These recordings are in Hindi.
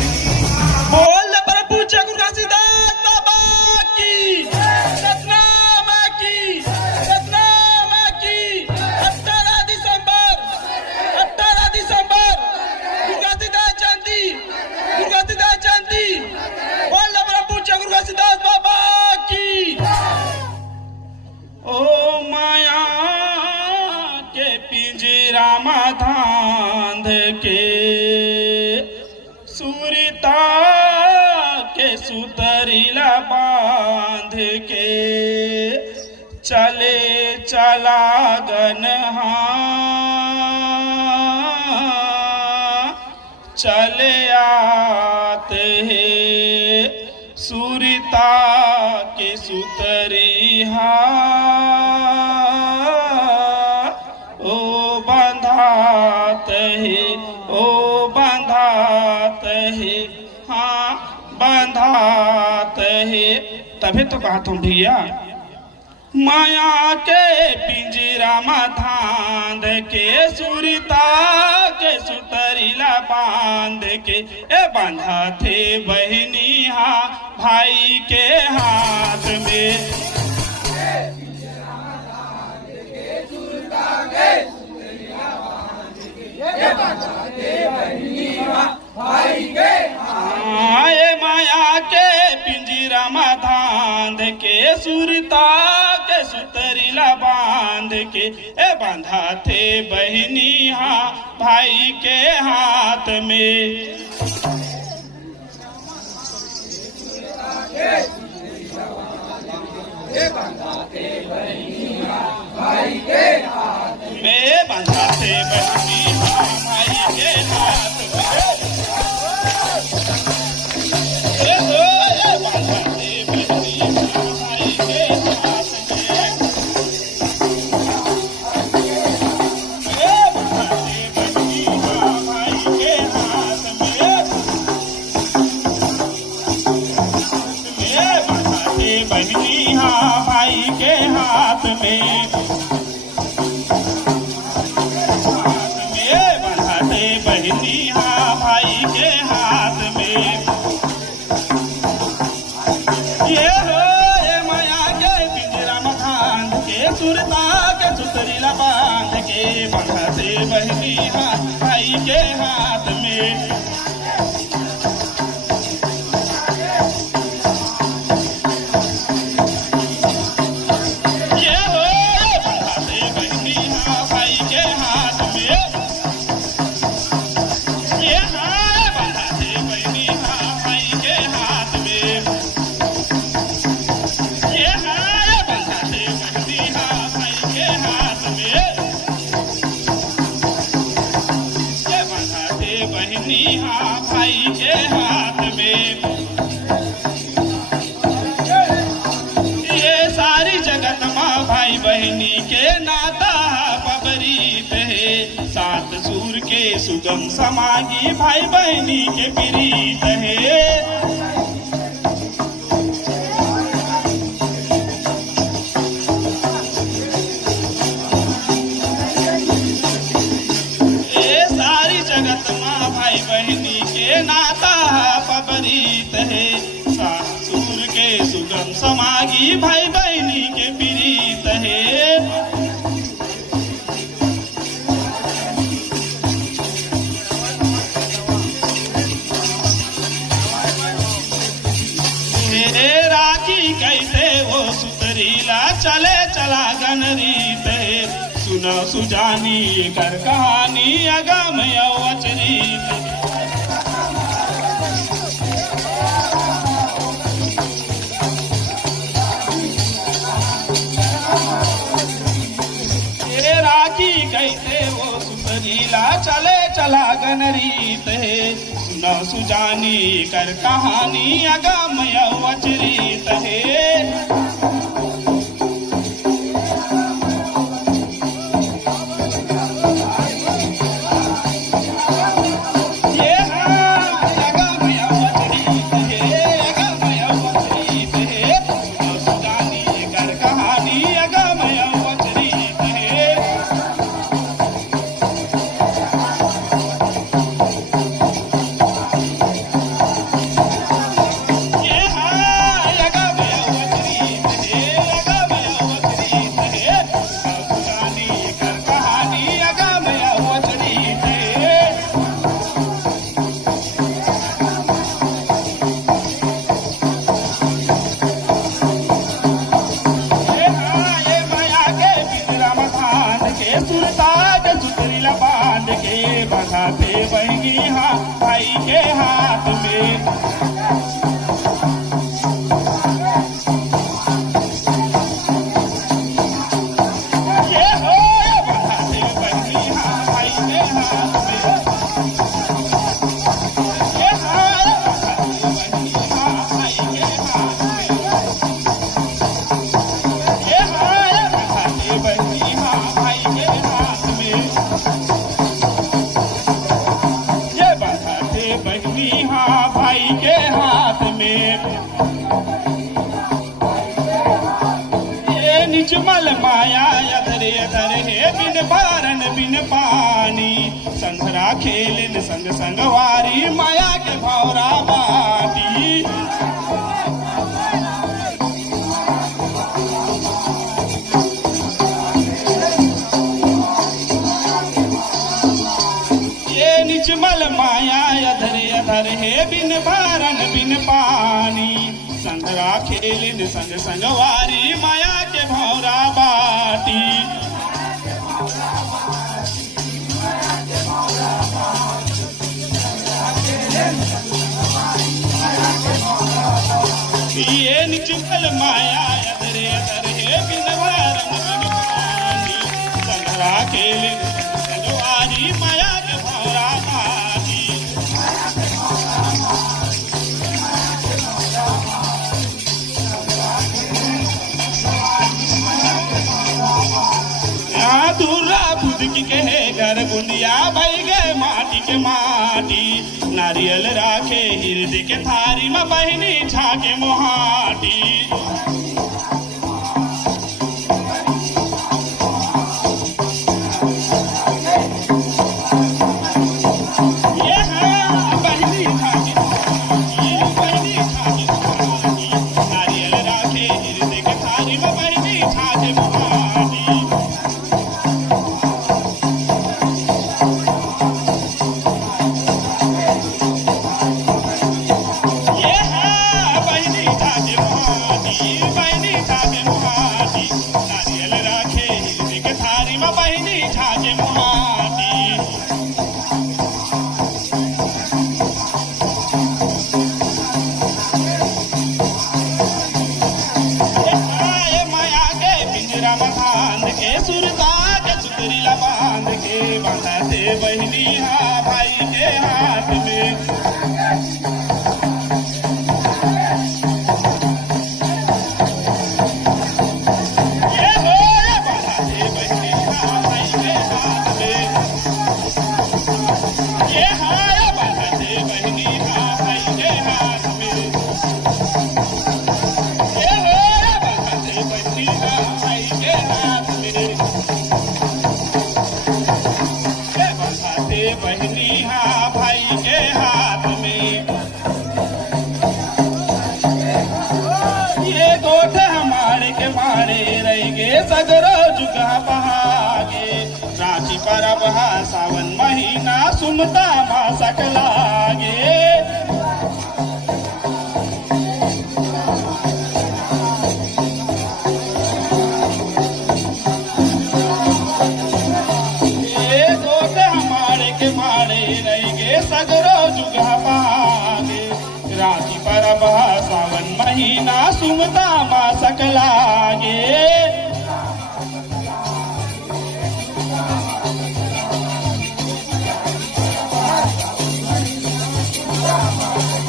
बोल प्रभु जगुरासीदास बाबा की सतनाम की सतनाम की 18 दिसंबर गुरुघासीदास जयंती बोल प्रभु जगुरासीदास बाबा की। ओ माया के पिंजरा में धांध के सूरिता के सुतरीला बांध के चले चला गनहा चले आते हैं सूरिता के सुतरिहा ओ बंधात है ओ बंधात है हाँ बंधात है। तभी तो कहा तुम भैया माया के पिंजरा में धांध के सुरिता के सुतरीला बांध के ए बांधा थे बहनी हा भाई के हाथ में। आए माया के पिंजरा में धांध के सुरता के सुतरीला बांध के ए बांधा थे बहनी हा भाई के हाथ में। में बांधा थे बहनी हा भाई के हाथ में। बहनी हा भाई के हाथ में बंधाते बहनी हा भाई के हाथ में। ये हो ये माया के पिंजरा में धांध के सुरता के सुतरीला बांध के बंधाते बहनी हा भाई के हाथ में। बहनी हा भाई के हाथ में ये सारी जगत माँ भाई बहनी के नाता पबरीत है। सात सूर के सुगम समागी भाई बहनी के प्रीत है। बहनी के नाता पबरीत है। सासुर के सुगम समागी भाई बहनी के प्रीत है। राखी कैसे वो सुतरीला चले चला गनरीत है। सुनो सुजानी कर कहानी अगम अवचरीत। राखी कैसे वो सुतरीला चले चला गनरीत है। सुनो सुजानी कर कहानी अगम अवचरीत है। ये निजमल माया अधर अधर हे बिन बारन बिन पानी संघरा खेलिन संग संग वारी माया के भौरा बाटी ये निजमल माया अधर अधर हे बिन बारन बिन पानी संघरा खेलिन संग संग वारी माया के भौरा बाटी ये निजमल माया अधर अधर हे बिन बारन बिन पानी संघरा खेलिन संग संग वारी माया के भौरा बाटी यहाँ दूरा खुद की कहे घर गुंदिया भाई गए माटी के माटी नारियल राखे हृदय के थारी में बहनी झाके मोहाटी ये हाँ बहनी झाके मोहाटी, बहनी झाके मोहाटी, नारियल राखे हृदय के थारी में बहनी झाके मोहाटी ये हाँ बहनी झाके मोहाटी, बहनी झाके मोहाटी, नारियल राखे हृदय के थारी में बहनी झाके मोहाटी ये माया के पिंजरा में बांध के सुरता के सुतरीला बांध के बांधते बहनी हाँ भाई के हाथ में ये हो ये बांधते बहनी हाँ भाई के हाथ में ये हाँ ये बांधते बहनी हाँ भाई के हाथ में ये हो ये बांधते बहनी हाँ भाई के हाथ में ये बांधते बहनी हाँ भाई के हाथ में ये गोठ हमारे के मारे रहेंगे सगरो जुगा बहागे रांची परब हा सावन महीना सुमता मासक लागे ये गोठ हमारे के मारे रहेंगे सगरो जुगा बहागे रांची परब हा सावन महीना सुमता मासक लागे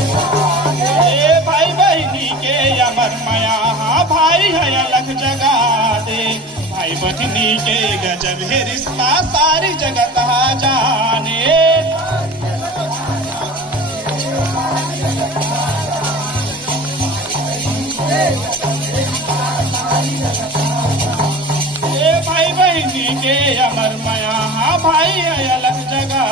ए भाई बहनी के अमर माया हाँ भाई है अलग जगा दे भाई बहनी के गजब है रिश्ता सारी जगत जाने ए भाई बहनी के अमर माया हाँ भाई है अलग जगा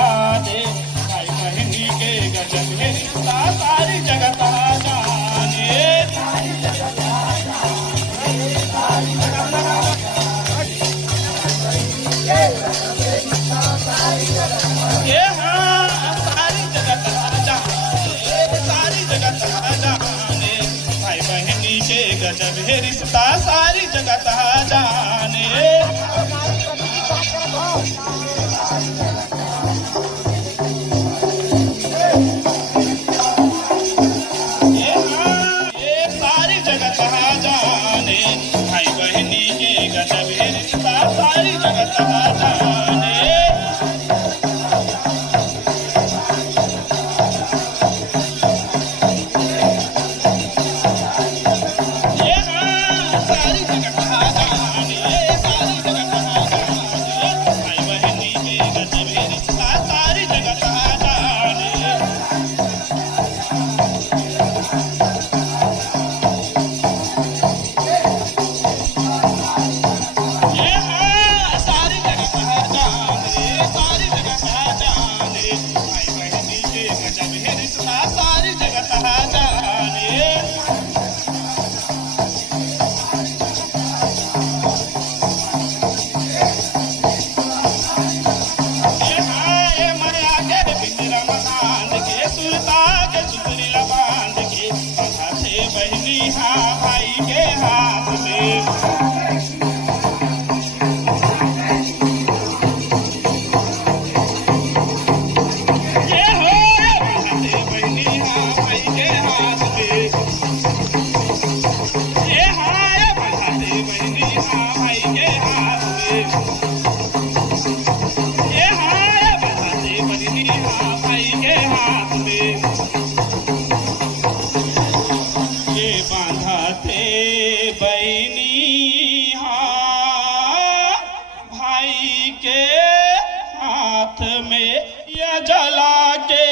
दे भाई बहनी के गजब है रिश्ता सारी जगत जाने ये हाँ सारी जगत जाने सारी जगत जाने भाई बहनी के गजब है रिश्ता सारी जगत जाने ये हाँ ये सारी जगत जाने भाई बहनी के गजब है रिश्ता सारी जगत जाने ये हाँ सारी जगत जाने सारी जगत जाने भाई बहनी के गजब है बहनी हाँ भाई के हाथ में। जला के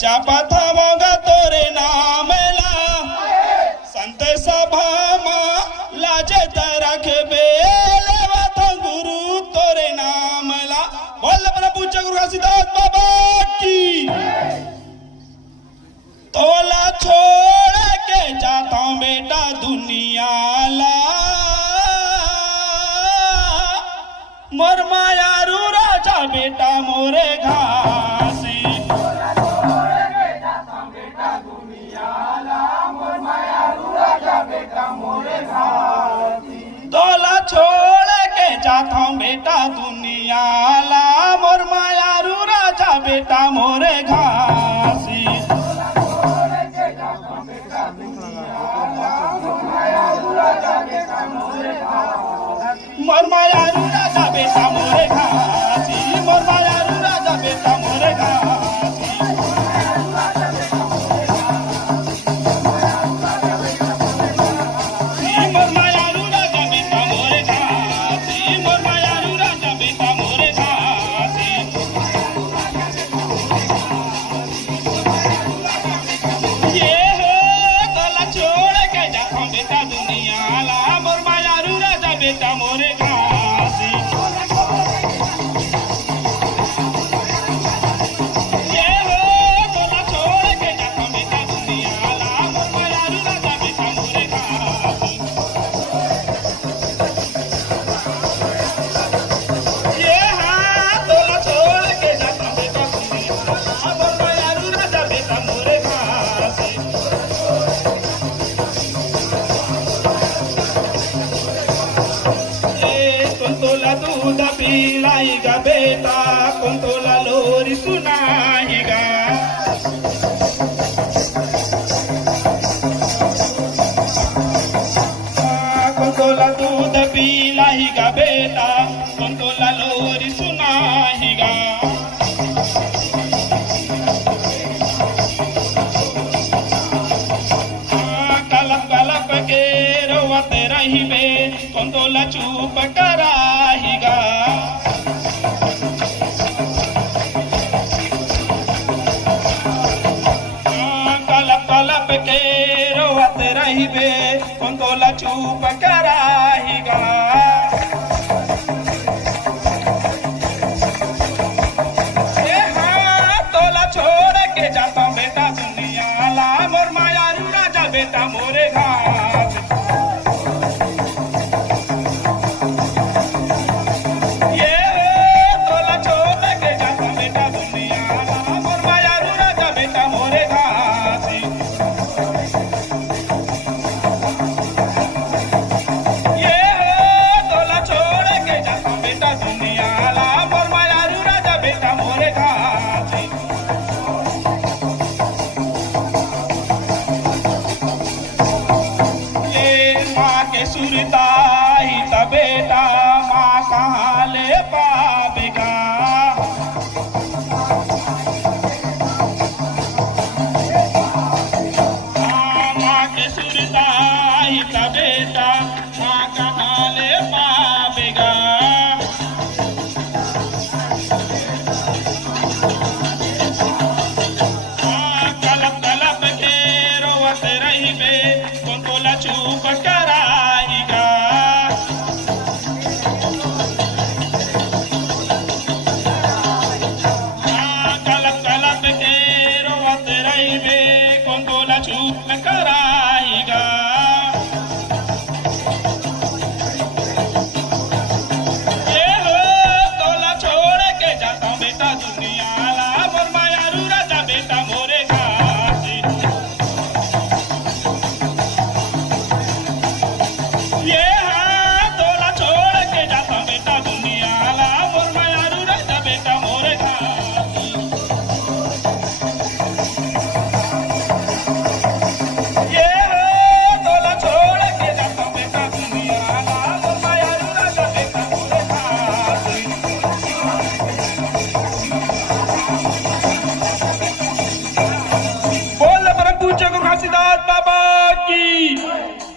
जापत होगा तोरे नाम ला संत सभा मां लाजत रखबे लेवत गुरु तोरे नाम ला। बोल अपना पूछा गुरु घासीदास बाबा की। तोला छोड़ के जाता हूं बेटा दुनिया ला मोर मायारू राजा बेटा मोरे घासी। तोला छोड़ के जाता हूं बेटा दुनिया ला मोर मायारू राजा बेटा मोरे घासी। मोर मायारू राजा बेटा मोरे घासी। मोर मायारू राजा बेटा मोरे घासी। मोर मायारू राजा बेटा मोरे घासी। मोर मायारू राजा बेटा मोरे घासी। ये हो तोला छोड़ के जाता बेटा दुनिया ला मोर मायारू राजा बेटा मोरे घासी। ये हो तोला छोड़ के जाता बेटा दुनिया ला मोर मायारू राजा बेटा मोरे घासी। ये हाँ तोला छोड़ के जाता बेटा दुनिया ला मोर मायारू राजा बेटा मोरे घासी। कुंतोला दूध पिलाईगा बेटा कुंतोला लोरी सुनाईगा। कुंतोला दूध पिलाईगा बेटा कुंतोला लोरी सुनाईगा। कलप कलप के रोवत रहिबे कुंतोला चुप कराहीगा। कलप कलप के रोवत रहिबे कुंतोला चुप कराहीगा। ये हाँ तोला छोड़ के जाता बेटा दुनिया ला मोर मायारू राजा बेटा मोरे घास। ये तोला छोड़ के जाता बेटा दुनिया ला मोर मायारू राजा बेटा मोरे घासी। ये तोला छोड़ के जाता बेटा दुनिया ला मोर मायारू राजा बेटा मोरे घासी। माँ के सुरताई त बेटा माँ कहाँ ले पावेगा। माँ के सुरताई त बेटा माँ कहाँ ले पावेगा। कलप कलप के रोवत रहिबे कुंतोला चुप कराईगा। कलप कलप के रोवत रहिबे कुंतोला चुप कराईगा। ये हो तोला छोड़ के जाता बेटा दुनिया ला मोर मायारू राजा बेटा मोरे घासी। गुरु घासीदास बाबा की